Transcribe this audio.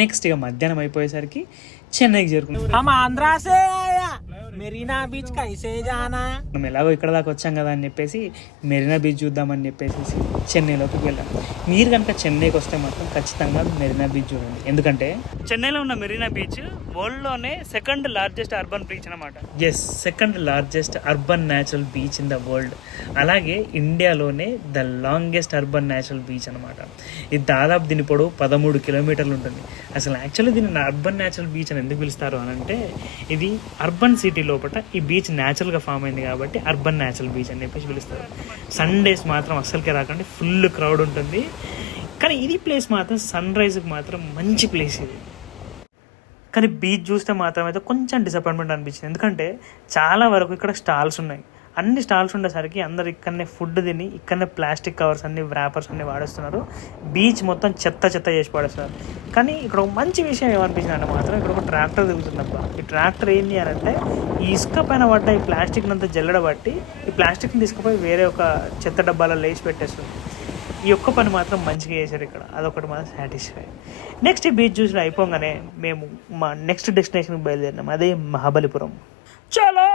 Next ఇక మధ్యాహ్నం అయిపోయేసరికి చెన్నైకి చేరుకున్నాం. మెరీనా బీచ్ కైసే జానా. మనం ఎలాగో ఇక్కడ దాకా వచ్చాం కదా అని చెప్పేసి మెరీనా బీచ్ చూద్దామని చెప్పేసి చెన్నైలోకి వెళ్ళాం. మీరు కనుక చెన్నైకి వస్తే మాత్రం ఖచ్చితంగా మెరీనా బీచ్ చూడండి. ఎందుకంటే చెన్నైలో ఉన్న మెరీనా బీచ్ వరల్డ్లోనే సెకండ్ లార్జెస్ట్ అర్బన్ బీచ్ అనమాట. Yes, second largest urban natural beach in the world. అలాగే ఇండియాలోనే the longest urban natural beach అనమాట. ఇది దాదాపు దీని పొడవు 13 కిలోమీటర్లు ఉంటుంది. అసలు యాక్చువల్లీ దీన్ని అర్బన్ న్యాచురల్ బీచ్ అని ఎందుకు పిలుస్తారు అని అంటే, ఇది అర్బన్ సిటీ లోపల ఈ బీచ్ న్యాచురల్గా ఫామ్ అయింది కాబట్టి అర్బన్ న్యాచురల్ బీచ్ అని చెప్పేసి పిలుస్తారు. సండేస్ మాత్రం అస్సలకే రాకండి, ఫుల్ క్రౌడ్ ఉంటుంది. కానీ ఇది ప్లేస్ మాత్రం సన్ రైజ్కి మాత్రం మంచి ప్లేస్ ఇది. కానీ బీచ్ చూస్తే మాత్రం అయితే కొంచెం డిసప్పాయింట్మెంట్ అనిపించింది. ఎందుకంటే చాలా వరకు ఇక్కడ స్టాల్స్ ఉన్నాయి. అన్ని స్టాల్స్ ఉండేసరికి అందరు ఇక్కడనే ఫుడ్ తిని ఇక్కడనే ప్లాస్టిక్ కవర్స్ అన్ని వ్రాపర్స్ అన్ని వాడేస్తున్నారు. బీచ్ మొత్తం చెత్త చెత్త చేసి పడేస్తున్నారు. కానీ ఇక్కడ ఒక మంచి విషయం ఏమనిపించింది అంటే మాత్రం ఇక్కడ ఒక ట్రాక్టర్ తిరుగుతుందబ్బా. ఈ ట్రాక్టర్ ఏంటి అని అంటే ఈ ఇసుక పైన పడ్డ ఈ ప్లాస్టిక్ని అంతా జల్లడబట్టి ఈ ప్లాస్టిక్ని తీసుకుపోయి వేరే ఒక చెత్త డబ్బాలో లేచి పెట్టేస్తుంది. ఈ ఒక్క పని మాత్రం మంచిగా చేశారు ఇక్కడ, అదొకటి మాత్రం సాటిస్ఫై. నెక్స్ట్ ఈ బీచ్ చూసి అయిపోగానే మేము మా నెక్స్ట్ డెస్టినేషన్కి బయలుదేరినాం, అదే మహాబలిపురం. చలో